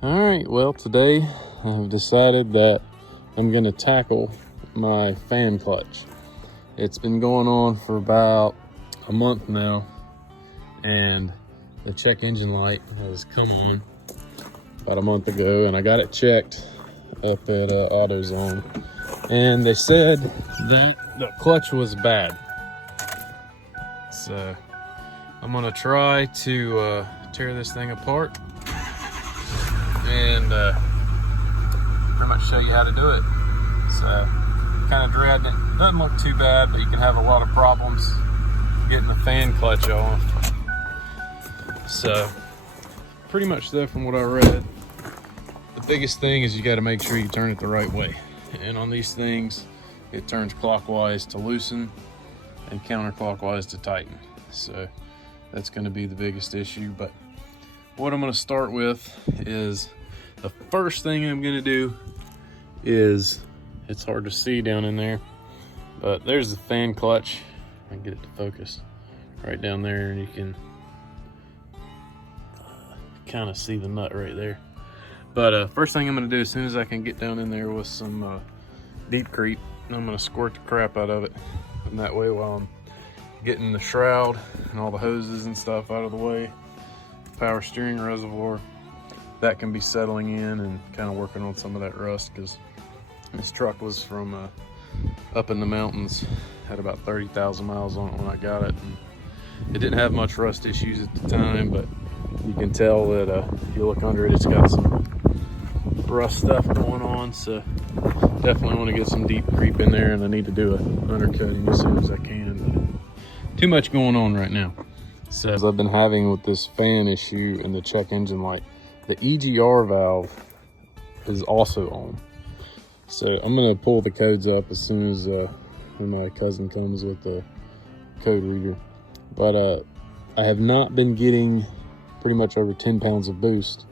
All right, well, today I've decided that I'm gonna tackle my fan clutch. It's been going on for about a month now, and the check engine light has come on about a month ago, and I got it checked up at AutoZone, and they said that the clutch was bad. So I'm gonna try to tear this thing apart and pretty much show you how to do it. So kind of dreading it. Doesn't look too bad, but you can have a lot of problems getting the fan clutch off. So pretty much though, from what I read, the biggest thing is you got to make sure you turn it the right way. And on these things, it turns clockwise to loosen and counterclockwise to tighten. So that's going to be the biggest issue. But what I'm going to start with is, the first thing I'm going to do is, it's hard to see down in there, but there's the fan clutch. I can get it to focus right down there, and you can kind of see the nut right there. But first thing I'm going to do, as soon as I can get down in there with some deep creep, I'm going to squirt the crap out of it. And that way, while I'm getting the shroud and all the hoses and stuff out of the way, power steering reservoir, that can be settling in and kind of working on some of that rust, because this truck was from up in the mountains, had about 30,000 miles on it when I got it, and it didn't have much rust issues at the time, but you can tell that if you look under it, it's got some rust stuff going on. So definitely want to get some deep creep in there, and I need to do an undercutting as soon as I can. But too much going on right now. So as I've been having with this fan issue and the check engine light, the EGR valve is also on. So I'm gonna pull the codes up as soon as when my cousin comes with the code reader. But I have not been getting pretty much over 10 pounds of boost.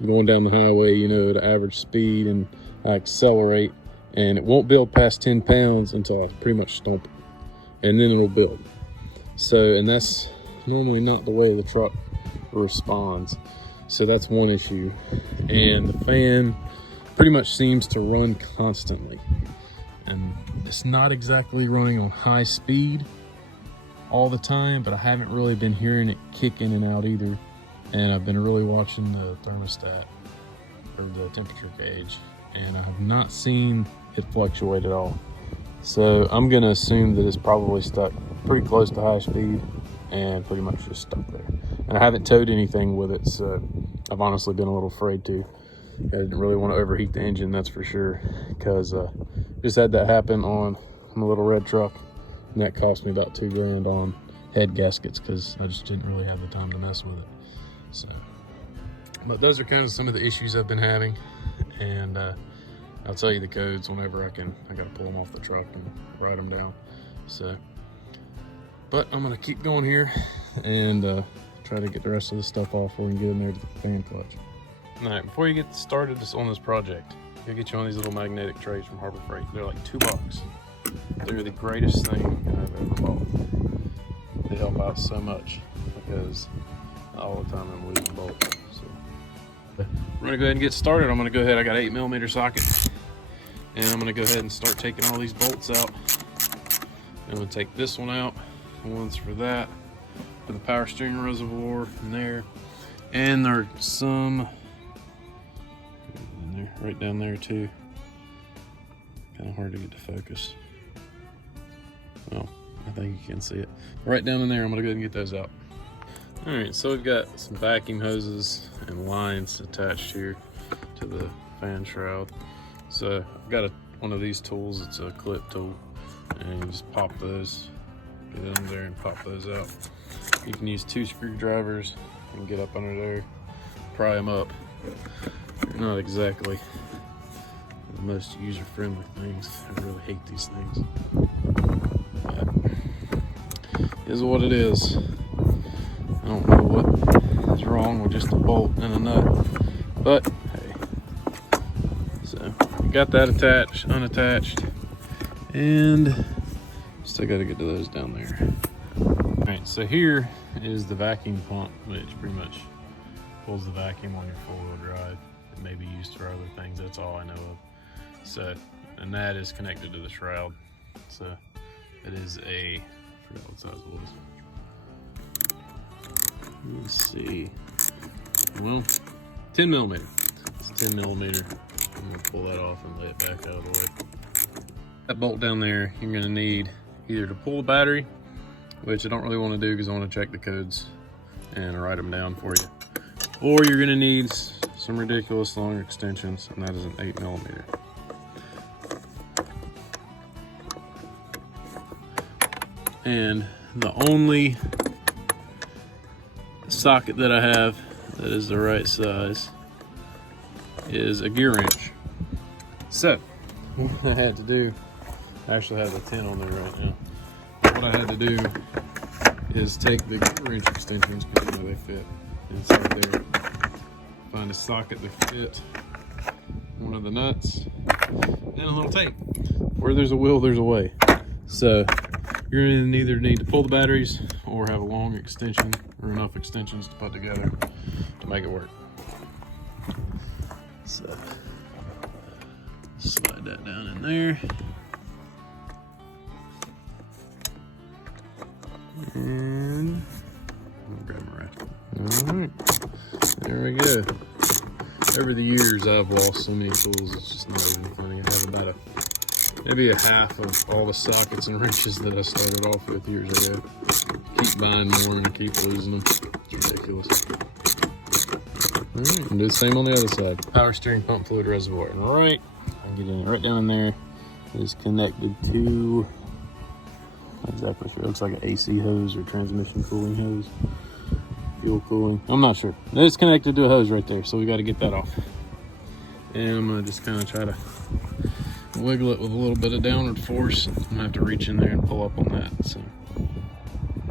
I'm going down the highway, you know, at average speed, and I accelerate, and it won't build past 10 pounds until I pretty much stomp it, and then it'll build. So, and that's normally not the way the truck responds. So that's one issue. And the fan pretty much seems to run constantly, and it's not exactly running on high speed all the time, but I haven't really been hearing it kick in and out either. And I've been really watching the thermostat, or the temperature gauge, and I have not seen it fluctuate at all. So I'm gonna assume that it's probably stuck pretty close to high speed and pretty much just stuck there. And I haven't towed anything with it, so I've honestly been a little afraid to. I didn't really want to overheat the engine, that's for sure, because just had that happen on the little red truck, and that cost me about $2 grand on head gaskets, because I just didn't really have the time to mess with it. So, but those are kind of some of the issues I've been having, and I'll tell you the codes whenever I can. I gotta pull them off the truck and write them down. So, but I'm gonna keep going here and try to get the rest of the stuff off before we can get in there to the fan clutch. All right, before you get started on this project, you'll get you on these little magnetic trays from Harbor Freight. They're like $2. They're the greatest thing I've ever bought. They help out so much, because all the time I'm losing bolts. So we're gonna go ahead and get started. I'm gonna go ahead, I got 8mm socket, and I'm gonna go ahead and start taking all these bolts out. I'm gonna take this one out, the ones for that, for the power steering reservoir in there, and there's some in there, right down there too. Kind of hard to get to focus. Well, I think you can see it. Right down in there, I'm gonna go ahead and get those out. All right, so we've got some vacuum hoses and lines attached here to the fan shroud. So I've got one of these tools, it's a clip tool, and you just pop those, get in there and pop those out. You can use 2 screwdrivers and get up under there, pry them up. They're not exactly the most user-friendly things. I really hate these things. But it is what it is. I don't know what is wrong with just a bolt and a nut, but hey. So got that attached, unattached, and still got to get to those down there. All right, so here is the vacuum pump, which pretty much pulls the vacuum on your 4-wheel drive. used for other things. That's all I know of. So, and that is connected to the shroud. So it is a, I forgot what size it was. Let's see. Well, 10 millimeter. It's 10 millimeter. I'm gonna pull that off and lay it back out of the way. That bolt down there, you're gonna need either to pull the battery, which I don't really want to do because I want to check the codes and write them down for you, or you're gonna need some ridiculous long extensions, and that is an 8 millimeter. And the only socket that I have that is the right size is a gear wrench. So what I had to do, I actually have the 10 on there right now. What I had to do is take the gear wrench extensions, because you know they fit inside there, find a socket that fit one of the nuts, and a little tape. Where there's a will, there's a way. So you're going to either need to pull the batteries or have a long extension or enough extensions to put together to make it work. So slide that down in there. And I'm gonna grab my ratchet. All right, there we go. Over the years, I've lost so many tools, it's just not even funny. I have about maybe a half of all the sockets and wrenches that I started off with years ago. Keep buying more and I keep losing them. It's ridiculous. All right, and do the same on the other side. Power steering pump fluid reservoir. All right, I'll get in right down in there. It's connected to, not exactly sure, it looks like an AC hose or transmission cooling hose. Fuel cooling, I'm not sure. It's connected to a hose right there, so we got to get that off. And I'm gonna just kind of try to wiggle it with a little bit of downward force. I'm gonna have to reach in there and pull up on that. So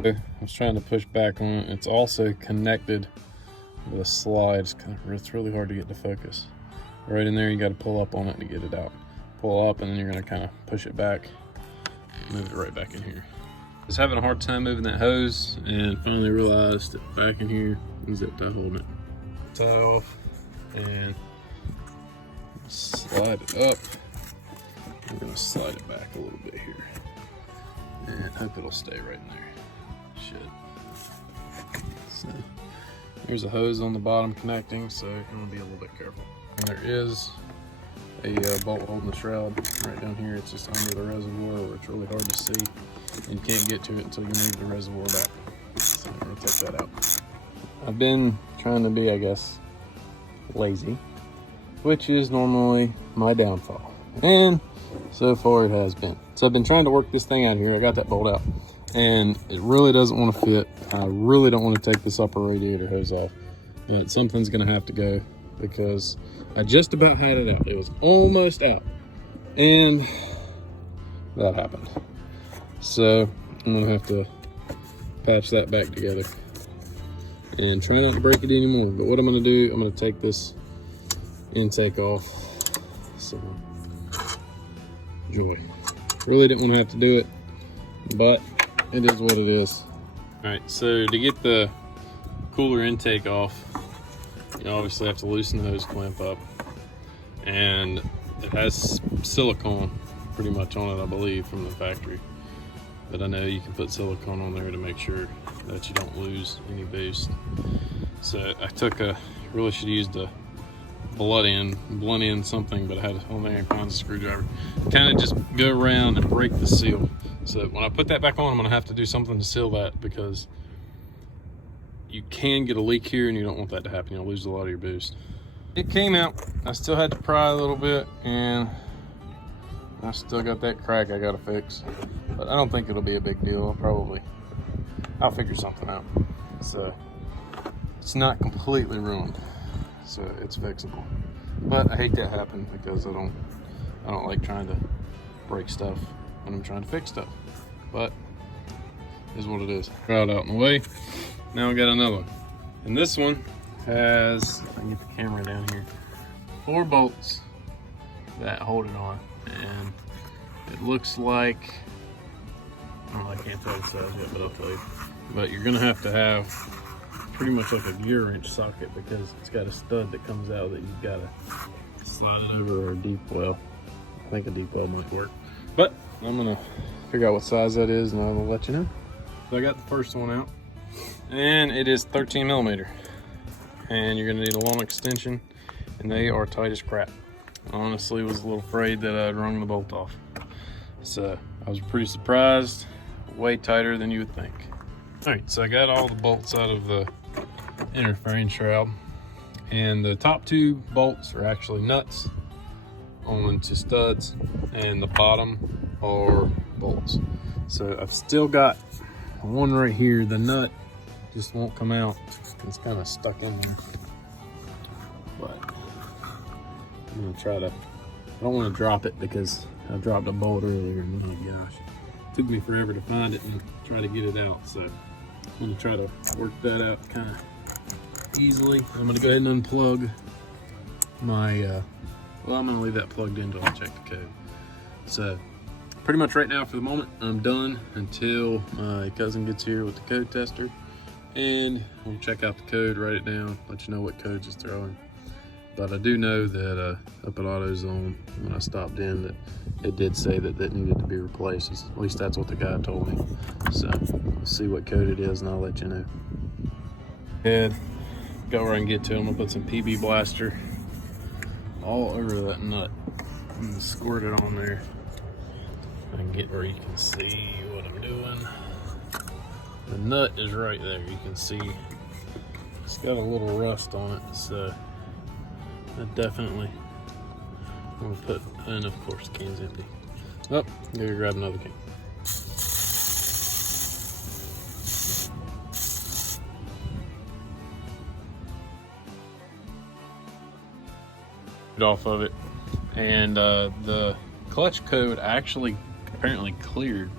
I was trying to push back on it. It's also connected with a slide. It's really hard to get to focus. Right in there, you got to pull up on it to get it out. Pull up, and then you're gonna kind of push it back, move it right back in here. I was having a hard time moving that hose, and finally realized that back in here is zip tie holding it. Tie it off and slide it up. I'm gonna slide it back a little bit here, and hope it'll stay right in there. It should. So there's a hose on the bottom connecting, so you're gonna be a little bit careful. And there is a bolt holding the shroud right down here. It's just under the reservoir where it's really hard to see, and you can't get to it until you move the reservoir back. So I'm gonna take that out. I've been trying to be, I guess, lazy, which is normally my downfall, and so far it has been. So I've been trying to work this thing out here. I got that bolt out, and it really doesn't want to fit. I really don't want to take this upper radiator hose off, but something's gonna have to go, because I just about had it out. It was almost out, and that happened. So I'm gonna have to patch that back together and try not to break it anymore. But what I'm gonna do, I'm gonna take this intake off. So joy. Really didn't want to have to do it, but it is what it is. All right, so to get the cooler intake off, you obviously have to loosen the hose clamp up, and it has silicone pretty much on it, I believe, from the factory. But I know you can put silicone on there to make sure that you don't lose any boost. So I took really should have used a blunt end something, but I had on there and found a screwdriver. Kind of just go around and break the seal. So when I put that back on, I'm gonna have to do something to seal that, because you can get a leak here and you don't want that to happen. You'll lose a lot of your boost. It came out. I still had to pry a little bit, and I still got that crack I gotta fix. But I don't think it'll be a big deal. I'll figure something out. So it's not completely ruined, so it's fixable. But I hate that happen, because I don't like trying to break stuff when I'm trying to fix stuff. But it is what it is. Crowd out in the way. Now we got another one, and this one has, I can get the camera down here, 4 bolts that hold it on, and it looks like, I can't tell the size yet, but I'll tell you. But you're gonna have to have pretty much like a gear wrench socket, because it's got a stud that comes out that you've gotta slide it over a deep well. I think a deep well might work, but I'm gonna figure out what size that is and I will let you know. So I got the first one out, and it is 13 millimeter, and you're gonna need a long extension, and they are tight as crap. I honestly was a little afraid that I'd wrung the bolt off, so I was pretty surprised. Way tighter than you would think. All right, so I got all the bolts out of the inner frame shroud, and the top two bolts are actually nuts on to studs, and the bottom are bolts. So I've still got one right here. The nut just won't come out. It's kind of stuck in there. But I'm gonna try to, I don't want to drop it because I dropped a bolt earlier, and oh my gosh, it took me forever to find it and try to get it out. So I'm gonna try to work that out kind of easily. I'm gonna go ahead and unplug my, well, I'm gonna leave that plugged in until I check the code. So pretty much right now for the moment, I'm done until my cousin gets here with the code tester, and we'll check out the code, write it down, let you know what codes it's throwing. But I do know that up at AutoZone, when I stopped in, that it did say that that needed to be replaced. At least that's what the guy told me. So we'll see what code it is and I'll let you know. And go where I can get to. I'm gonna put some PB Blaster all over that nut and squirt it on there. I can get where you can see what I'm doing. The nut is right there. You can see it's got a little rust on it, so I definitely want to put, and of course the can's empty. Oh, go grab another can. Get off of it, and the clutch code actually apparently cleared.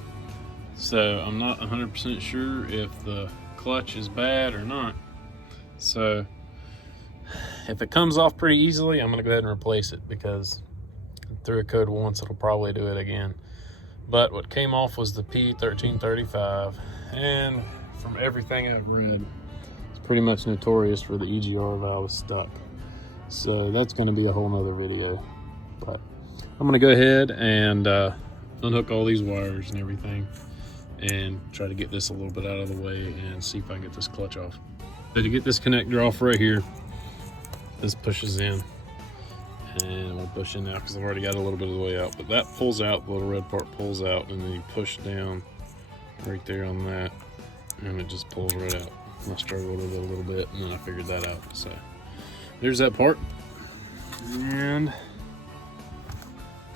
So I'm not 100% sure if the clutch is bad or not. So if it comes off pretty easily, I'm gonna go ahead and replace it, because through a code once, it'll probably do it again. But what came off was the P1335, and from everything I've read, it's pretty much notorious for the EGR valve stuck. So that's gonna be a whole nother video. But I'm gonna go ahead and unhook all these wires and everything, and try to get this a little bit out of the way and see if I can get this clutch off. So to get this connector off right here, this pushes in, and we'll push in now because I've already got a little bit of the way out, but that pulls out, the little red part pulls out, and then you push down right there on that, and it just pulls right out. I struggled with it a little bit, and then I figured that out. So there's that part, and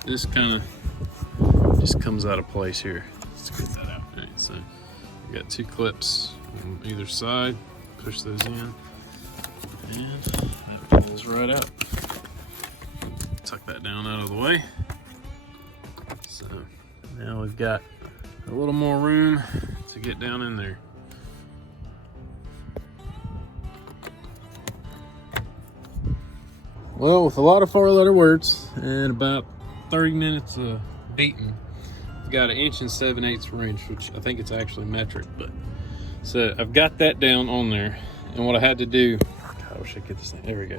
this kind of just comes out of place here. Let's get that out. All right, so we got two clips on either side. Push those in, and that pulls right out. Tuck that down out of the way. So now we've got a little more room to get down in there. Well, with a lot of 4-letter words and about 30 minutes of beating, we've got an 1 7/8 wrench, which I think it's actually metric, but so I've got that down on there, and what I had to do, I wish I could get this thing, there we go.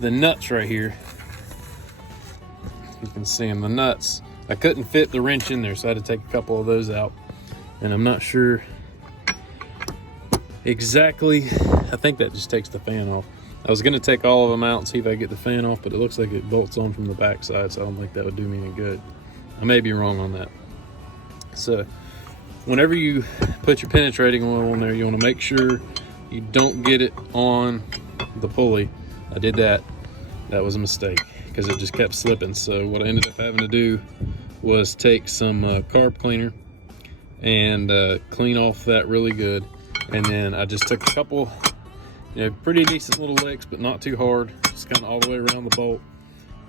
The nuts right here, you can see them, the nuts. I couldn't fit the wrench in there, so I had to take a couple of those out, and I'm not sure exactly, I think that just takes the fan off. I was gonna take all of them out and see if I could get the fan off, but it looks like it bolts on from the back side, so I don't think that would do me any good. I may be wrong on that. So whenever you put your penetrating oil on there, you want to make sure you don't get it on the pulley. I did that. That was a mistake because it just kept slipping. So what I ended up having to do was take some carb cleaner and clean off that really good. And then I just took a couple, pretty decent little licks, but not too hard. Just kind of all the way around the bolt.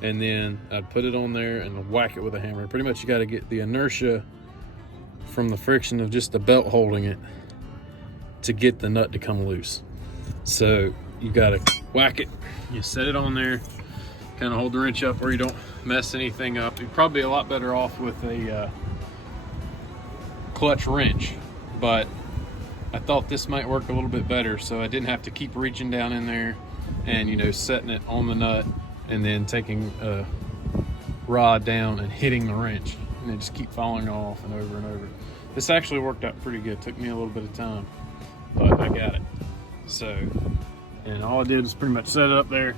And then I'd put it on there and whack it with a hammer. Pretty much you got to get the inertia from the friction of just the belt holding it to get the nut to come loose. So you got to whack it, you set it on there, kind of hold the wrench up where you don't mess anything up. You're probably a lot better off with a clutch wrench, but I thought this might work a little bit better, so I didn't have to keep reaching down in there and setting it on the nut and then taking a rod down and hitting the wrench, and they just keep falling off and over. This actually worked out pretty good. Took me a little bit of time, but I got it. So, and all I did was pretty much set it up there,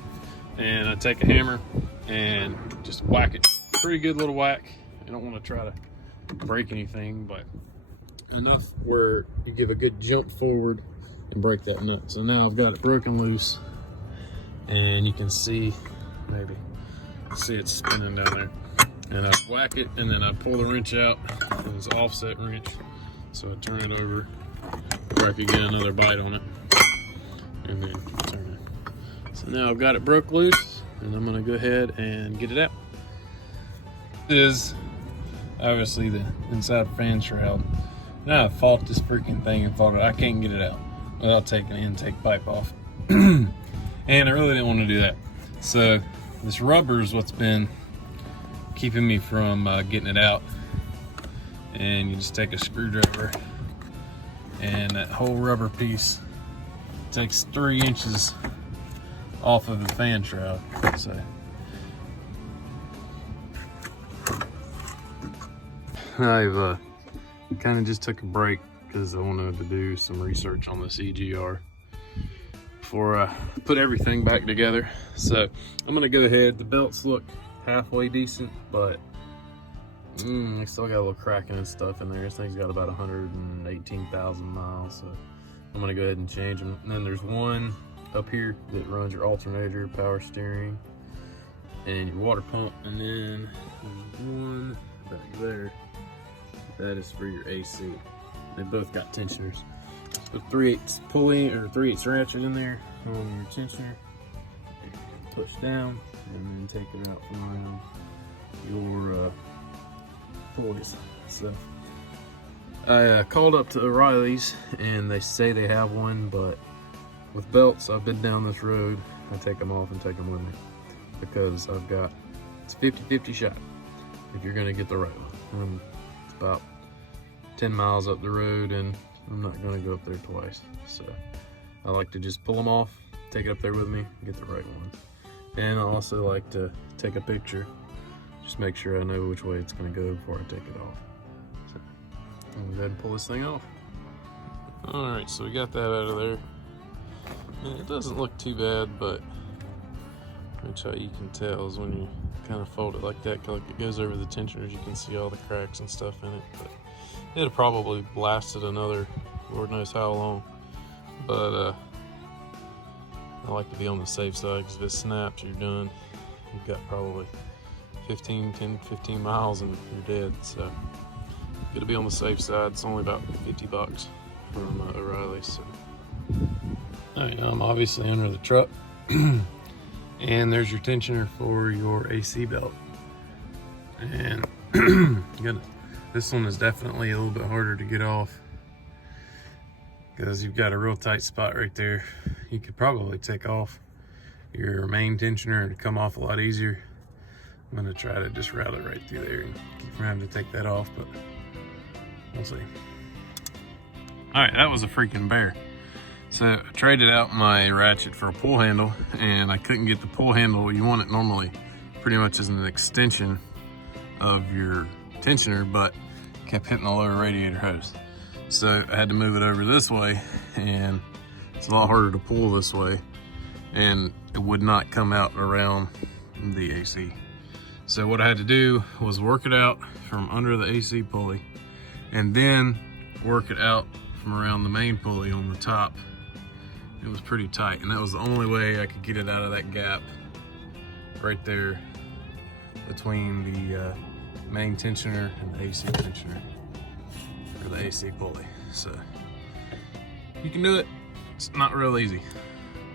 and I take a hammer and just whack it. Pretty good little whack. I don't want to try to break anything, but enough where you give a good jump forward and break that nut. So now I've got it broken loose, and you can see, maybe see it spinning down there. And I whack it, and then I pull the wrench out. It's an offset wrench, so I turn it over where I could get another bite on it, and then turn it. So now I've got it broke loose, and I'm gonna go ahead and get it out. This is obviously the inside fan shroud. Now I fought this freaking thing and fought it. I can't get it out without taking the intake pipe off. And I really didn't want to do that. So this rubber is what's been keeping me from getting it out. And you just take a screwdriver, and that whole rubber piece takes 3 inches off of the fan shroud. So I've kind of just took a break because I wanted to do some research on this EGR before I put everything back together. So I'm gonna go ahead. The belts look halfway decent, but they still got a little cracking and stuff in there. This thing's got about 118,000 miles, so I'm gonna go ahead and change them. And then there's one up here that runs your alternator, power steering, and your water pump. And then there's one back there. That is for your AC. They both got tensioners. So 3/8 pulley or 3/8 ratchet in there on your tensioner. Push down and then take it out from around your pulleys. So I called up to O'Reilly's, and they say they have one, but with belts, I've been down this road. I take them off and take them with me because I've got, it's 50-50 shot if you're gonna get the right one. It's about 10 miles up the road, and I'm not gonna go up there twice. So I like to just pull them off, take it up there with me, get the right one. And I also like to take a picture, just make sure I know which way it's gonna go before I take it off. So I'm gonna go ahead and pull this thing off. All right, so we got that out of there. And it doesn't look too bad, but which how you can tell is when you kind of fold it like that, like it goes over the tensioners, you can see all the cracks and stuff in it. But it'll probably blasted another Lord knows how long. But I like to be on the safe side, because if it snaps, you're done. You've got probably 10, 15 miles and you're dead. So gotta be on the safe side. It's only about $50 from O'Reilly's. So. All right, now I'm obviously under the truck. And there's your tensioner for your AC belt. And this one is definitely a little bit harder to get off because you've got a real tight spot right there. You could probably take off your main tensioner and come off a lot easier. I'm gonna try to just route it right through there and keep from having to take that off, but we'll see. All right, that was a freaking bear. So I traded out my ratchet for a pull handle, and I couldn't get the pull handle. You want it normally pretty much as an extension of your tensioner, but kept hitting the lower radiator hose. So I had to move it over this way, and it's a lot harder to pull this way, and it would not come out around the AC. So what I had to do was work it out from under the AC pulley, and then work it out from around the main pulley on the top. It was pretty tight, and that was the only way I could get it out of that gap right there between the main tensioner and the AC tensioner, or the AC pulley. So you can do it. It's not real easy.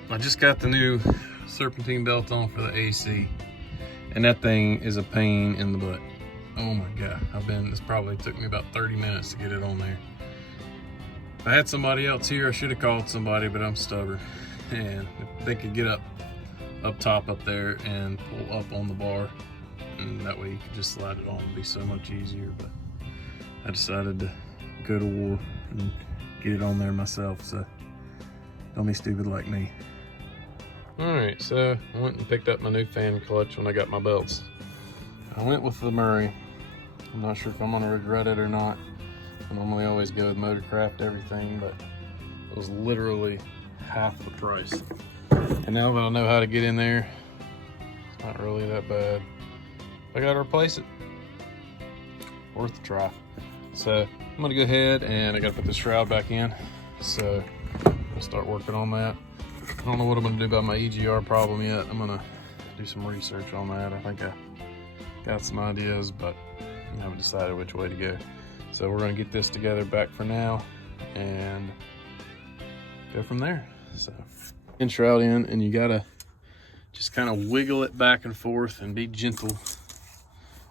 I just got the new serpentine belt on for the AC, and that thing is a pain in the butt. Oh my God, this probably took me about 30 minutes to get it on there. If I had somebody else here, I should have called somebody, but I'm stubborn. And if they could get up top up there and pull up on the bar, and that way you could just slide it on, it'd be so much easier. But I decided to go to war and get it on there myself, so don't be stupid like me. Alright, so I went and picked up my new fan clutch when I got my belts. I went with the Murray. I'm not sure if I'm gonna regret it or not. I normally always go with Motorcraft everything, but it was literally half the price. And now that I know how to get in there, it's not really that bad. I gotta replace it. Worth the try. So I'm gonna go ahead and I gotta put the shroud back in. So I'll start working on that. I don't know what I'm gonna do about my EGR problem yet. I'm gonna do some research on that. I think I got some ideas, but I haven't decided which way to go. So we're gonna get this together back for now and go from there. So in shroud in, and you gotta just kind of wiggle it back and forth and be gentle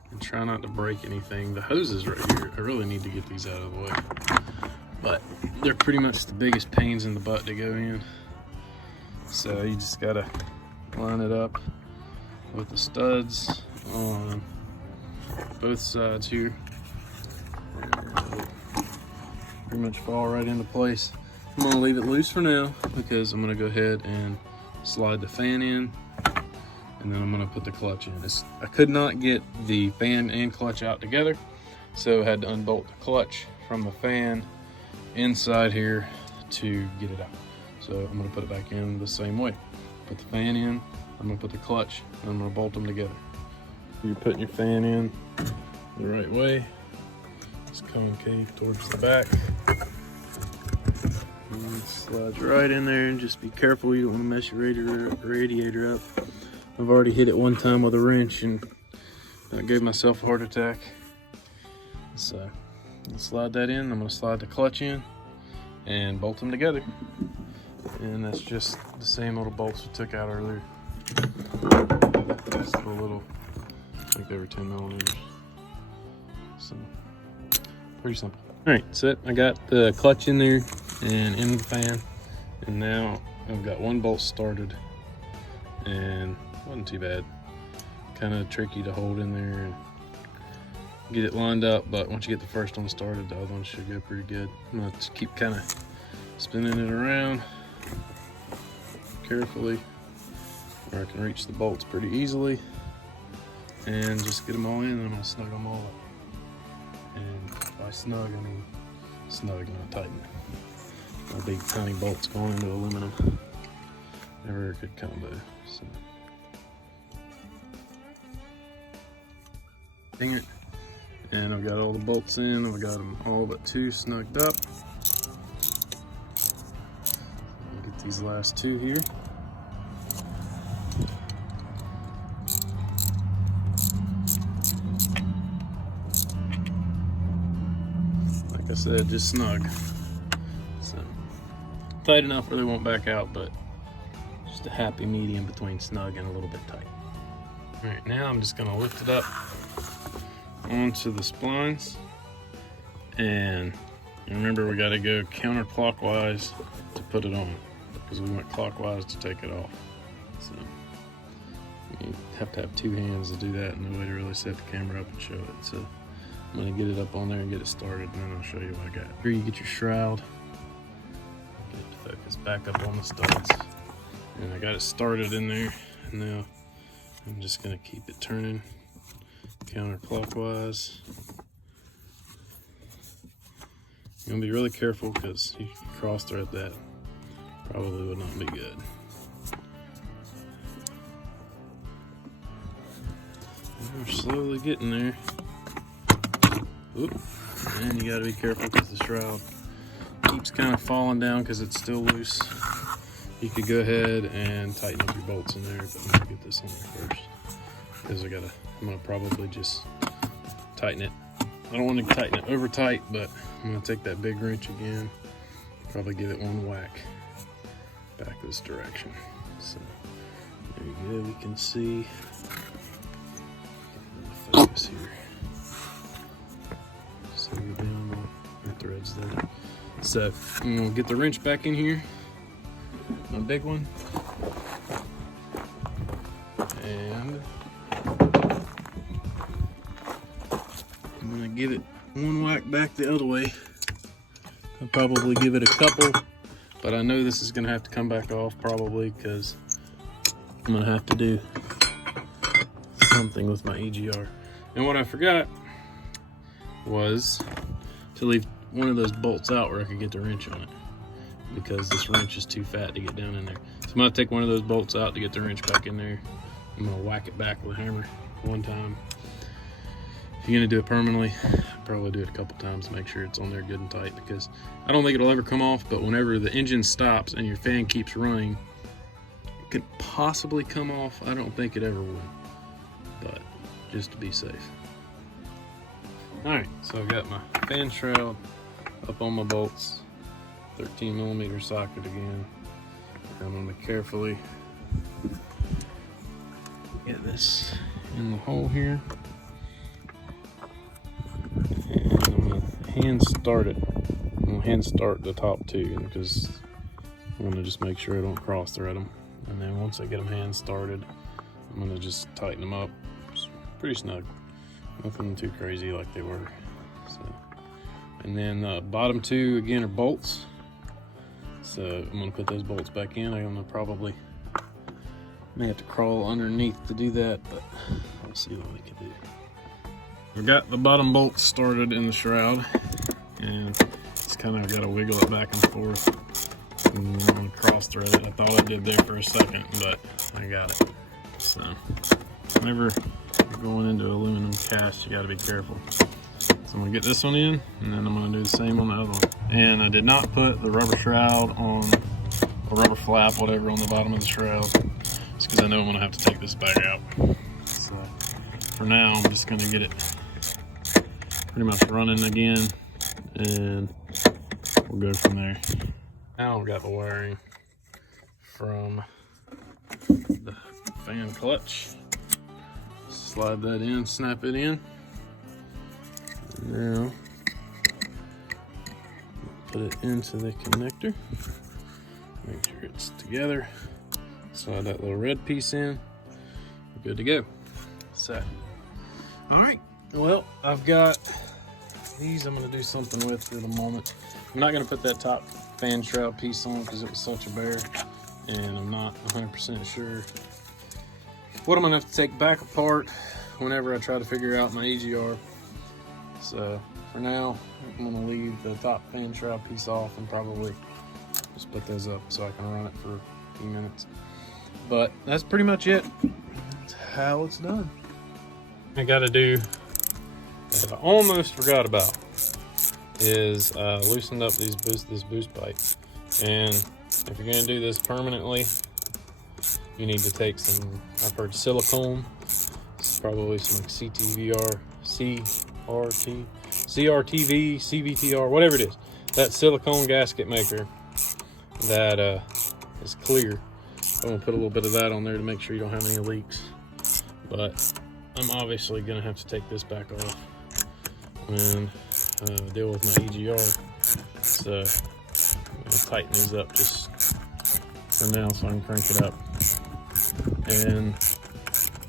and try not to break anything. The hoses right here, I really need to get these out of the way, but they're pretty much the biggest pains in the butt to go in. So you just gotta line it up with the studs on both sides here. Pretty much fall right into place. I'm gonna leave it loose for now because I'm gonna go ahead and slide the fan in, and then I'm gonna put the clutch in. I could not get the fan and clutch out together, so I had to unbolt the clutch from the fan inside here to get it out. So I'm gonna put it back in the same way. Put the fan in, I'm gonna put the clutch, and I'm gonna bolt them together. You're putting your fan in the right way. It's concave towards the back. And it slides right in there, and just be careful, you don't wanna mess your radiator up. I've already hit it one time with a wrench and I gave myself a heart attack. So I'll slide that in. I'm gonna slide the clutch in and bolt them together. And that's just the same little bolts we took out earlier. Just a little, I think they were 10 millimeters. So pretty simple. All right, so I got the clutch in there and in the fan, and now I've got one bolt started, and wasn't too bad. Kind of tricky to hold in there and get it lined up, but once you get the first one started, the other one should go pretty good. I'm gonna just keep kind of spinning it around carefully where I can reach the bolts pretty easily, and just get them all in, and I'm gonna snug them all up. And by snug, I mean snug, not tighten. My big tiny bolts going into aluminum. Never a good combo. So. Dang it. And I've got all the bolts in. I've got them all but two snugged up. I'll get these last two here. Like I said, just snug. So tight enough where they won't back out, but just a happy medium between snug and a little bit tight. All right, now I'm just gonna lift it up onto the splines, and remember we got to go counterclockwise to put it on, because we went clockwise to take it off. So you have to have two hands to do that, and no way to really set the camera up and show it. So I'm going to get it up on there and get it started, and then I'll show you what I got. Here you get your shroud, get it to focus back up on the studs, and I got it started in there. Now I'm just going to keep it turning counterclockwise. You're gonna be really careful, because you cross thread that, probably would not be good. We're slowly getting there. Oop. And you gotta be careful because the shroud keeps kind of falling down because it's still loose. You could go ahead and tighten up your bolts in there, but I'm gonna get this on there first, because I'm gonna probably just tighten it. I don't want to tighten it over tight, but I'm gonna take that big wrench again, probably give it one whack back this direction. So there you go, we can see. Focus here. So we're down the threads there. So I'm gonna get the wrench back in here, my big one, and I'm gonna give it one whack back the other way. I'll probably give it a couple, but I know this is gonna have to come back off probably, because I'm gonna have to do something with my EGR. And what I forgot was to leave one of those bolts out where I could get the wrench on it, because this wrench is too fat to get down in there. So I'm gonna take one of those bolts out to get the wrench back in there. I'm gonna whack it back with a hammer one time. If you're gonna do it permanently, I'd probably do it a couple times to make sure it's on there good and tight, because I don't think it'll ever come off, but whenever the engine stops and your fan keeps running, it could possibly come off. I don't think it ever would, but just to be safe. All right, so I've got my fan shroud up on my bolts, 13mm socket again. I'm gonna carefully get this in the hole here. And I'm gonna hand start it. I'm gonna hand start the top two because I wanna just make sure I don't cross thread them. And then once I get them hand started, I'm gonna just tighten them up. It's pretty snug. Nothing too crazy like they were. So, and then the bottom two again are bolts. So I'm gonna put those bolts back in. I'm gonna may have to crawl underneath to do that, but we'll see what we can do. We've got the bottom bolts started in the shroud, and it's kind of got to wiggle it back and forth. And I'm gonna cross thread it. I thought I did there for a second, but I got it. So whenever you're going into aluminum cast, you got to be careful. So I'm gonna get this one in, and then I'm gonna do the same on the other one. And I did not put the rubber shroud on, or rubber flap, whatever, on the bottom of the shroud, just because I know I'm gonna have to take this back out. So for now, I'm just gonna get it pretty much running again, and we'll go from there. Now I've got the wiring from the fan clutch. Slide that in, snap it in. Now put it into the connector. Make sure it's together. Slide that little red piece in. We're good to go. So, all right. Well, I've got these. I'm going to do something with for the moment. I'm not going to put that top fan shroud piece on because it was such a bear, and I'm not 100% sure what I'm going to have to take back apart whenever I try to figure out my EGR. So for now, I'm going to leave the top fan shroud piece off and probably just put those up so I can run it for a few minutes. But that's pretty much it. That's how it's done. I got to do that I almost forgot about is loosened up this boost pipe. And if you're going to do this permanently, you need to take some, I've heard silicone, probably some like CRTV, CVTR, whatever it is. That silicone gasket maker that is clear. I'm gonna put a little bit of that on there to make sure you don't have any leaks. But I'm obviously gonna have to take this back off and deal with my EGR. So I'm gonna tighten these up just for now so I can crank it up. And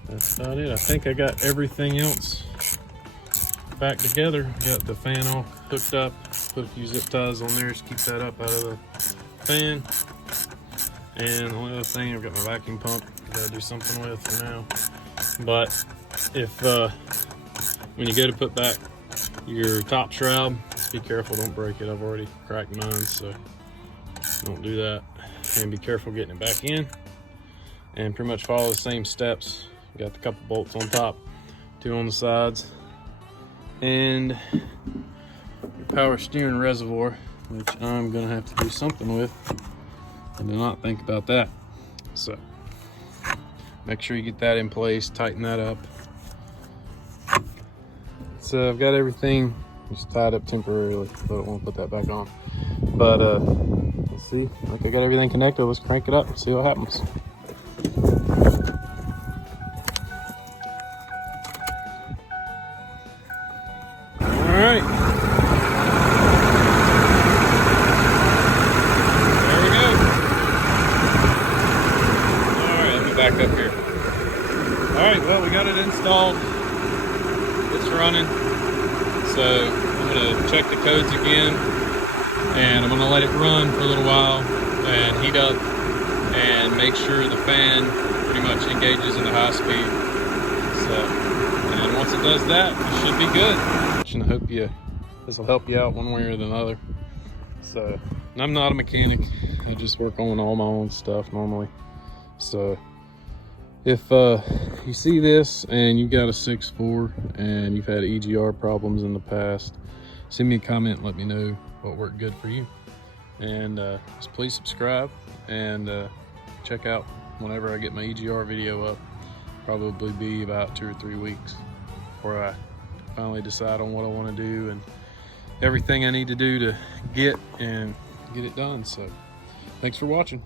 that's about it. I think I got everything else back together. Got the fan all hooked up. Put a few zip ties on there to keep that up out of the fan. And the only other thing, I've got my vacuum pump. Gotta do something with for now. But if when you go to put back your top shroud, just be careful, don't break it. I've already cracked mine, so don't do that. And be careful getting it back in. And pretty much follow the same steps. Got the couple bolts on top, 2 on the sides, and your power steering reservoir, which I'm gonna have to do something with. I did not think about that. So make sure you get that in place, tighten that up. So I've got everything just tied up temporarily, so I don't want to put that back on. But let's see, like I got everything connected. Let's crank it up and see what happens. Alright. There we go. Alright, let me back up here. Alright, well, we got it installed. It's running. So I'm going to check the codes again. And I'm going to let it run for a little while and heat up and make sure the fan pretty much engages into high speed. So, and once it does that, it should be good. And I hope this will help you out one way or another. So, and I'm not a mechanic. I just work on all my own stuff normally. So if you see this and you got a 6.4 and you've had EGR problems in the past, send me a comment and let me know what worked good for you. And just please subscribe and check out whenever I get my EGR video up. Probably be about 2 or 3 weeks before I finally decide on what I want to do and everything I need to do to get it done. So thanks for watching.